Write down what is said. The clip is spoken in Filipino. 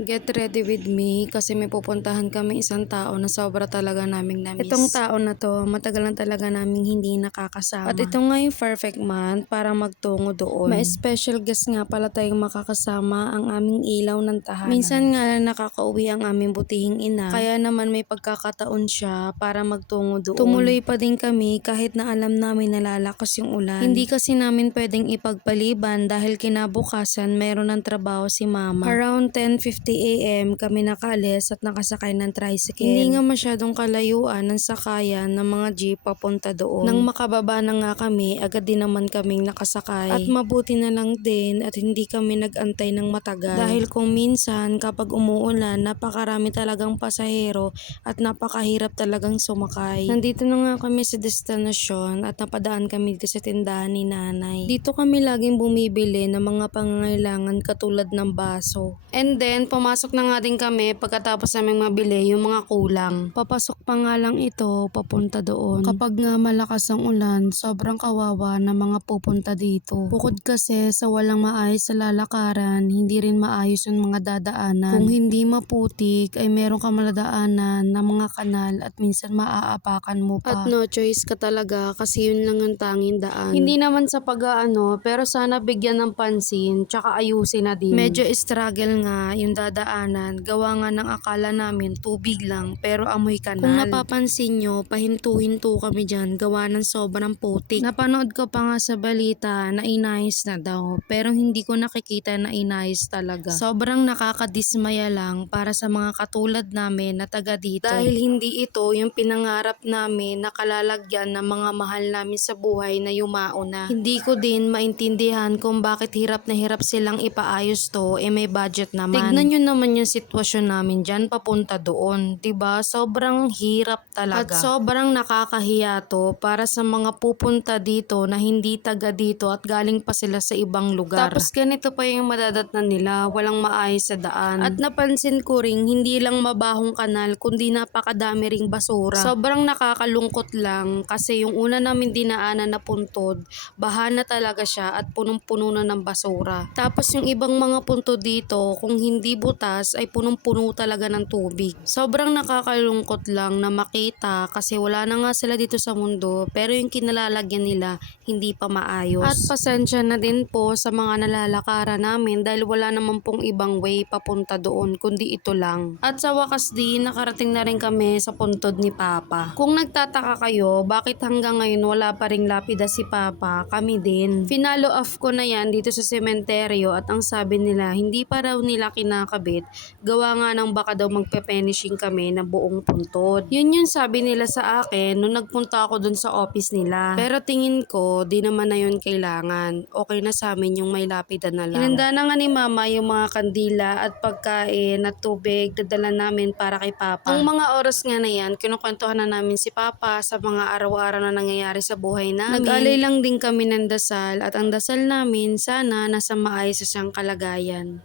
Get ready with me kasi may pupuntahan kami isang tao na sobra talaga naming na-miss. Itong tao na to, matagal na talaga naming hindi nakakasama. At ito nga yung perfect month para magtungo doon. May special guest nga pala tayong makakasama, ang aming ilaw ng tahanan. Minsan nga nakakauwi ang aming butihing ina, kaya naman may pagkakataon siya para magtungo doon. Tumuloy pa din kami kahit na alam namin nalalakas yung ulan. Hindi kasi namin pwedeng ipagpaliban dahil kinabukasan meron ng trabaho si mama. Around 10:50 AM kami nakaalis at nakasakay ng tricycle. Hindi nga masyadong kalayuan ng sakayan ng mga jeep papunta doon. Nang makababa na nga kami, agad din naman kaming nakasakay. At mabuti na lang din at hindi kami nag-antay ng matagal. Dahil kung minsan kapag umuulan, napakarami talagang pasahero at napakahirap talagang sumakay. Nandito na nga kami sa destinasyon at napadaan kami dito sa tindahan ni nanay. Dito kami laging bumibili ng mga pangangailangan katulad ng baso. And then, pumasok na nga din kami pagkatapos naming mabili yung mga kulang. Papasok pa nga lang ito, papunta doon. Kapag nga malakas ang ulan, sobrang kawawa na mga pupunta dito. Bukod kasi sa walang maayos sa lalakaran, hindi rin maayos yung mga dadaanan. Kung hindi maputik, ay meron ka maladaanan na mga kanal at minsan maaapakan mo pa. At no choice ka talaga kasi yun lang ang tanging daan. Hindi naman sa pag-aano, pero sana bigyan ng pansin, tsaka ayusin na din. Medyo struggle nga yung dadaanan, gawa nga ng akala namin tubig lang pero amoy kanal. Kung napapansin nyo, pahinto-hinto kami dyan gawa ng sobrang putik. Napanood ko pa nga sa balita na inayos na daw pero hindi ko nakikita na inayos talaga. Sobrang nakakadismaya lang para sa mga katulad namin na taga dito. Dahil hindi ito yung pinangarap namin na kalalagyan ng mga mahal namin sa buhay na yumao na. Hindi ko din maintindihan kung bakit hirap na hirap silang ipaayos to, may budget naman. Tignan nyo naman yung sitwasyon namin dyan papunta doon. Diba? Sobrang hirap talaga. At sobrang nakakahiya to para sa mga pupunta dito na hindi taga dito at galing pa sila sa ibang lugar. Tapos ganito pa yung madadatnan nila, walang maayos sa daan. At napansin ko ring hindi lang mabahong kanal kundi napakadami ring basura. Sobrang nakakalungkot lang kasi yung una namin dinaanan na puntod, baha na talaga siya at punong-puno na ng basura. Tapos yung ibang mga punto dito, kung hindi butas ay punong-puno talaga ng tubig. Sobrang nakakalungkot lang na makita kasi wala na nga sila dito sa mundo pero yung kinalalagyan nila hindi pa maayos. At pasensya na din po sa mga nalalakaran namin dahil wala naman pong ibang way papunta doon kundi ito lang. At sa wakas din nakarating na rin kami sa puntod ni Papa. Kung nagtataka kayo bakit hanggang ngayon wala pa ring lapida si Papa, kami din. Finalo off ko na yan dito sa sementeryo at ang sabi nila hindi pa raw nila kinakabit gawa nga ng baka daw magpe-finishing kami na buong puntod. Yun yung sabi nila sa akin nung nagpunta ako dun sa office nila. Pero tingin ko di naman na yun kailangan. Okay na sa amin yung may lapida na lang. Hinanda na nga ni Mama yung mga kandila at pagkain at tubig dadala namin para kay Papa. Ang mga oras nga na yan, kinukwentuhan na namin si Papa sa mga araw-araw na nangyayari sa buhay namin. Nag-alay lang din kami ng dasal at ang dasal namin sana nasa maayos siyang kalagayan.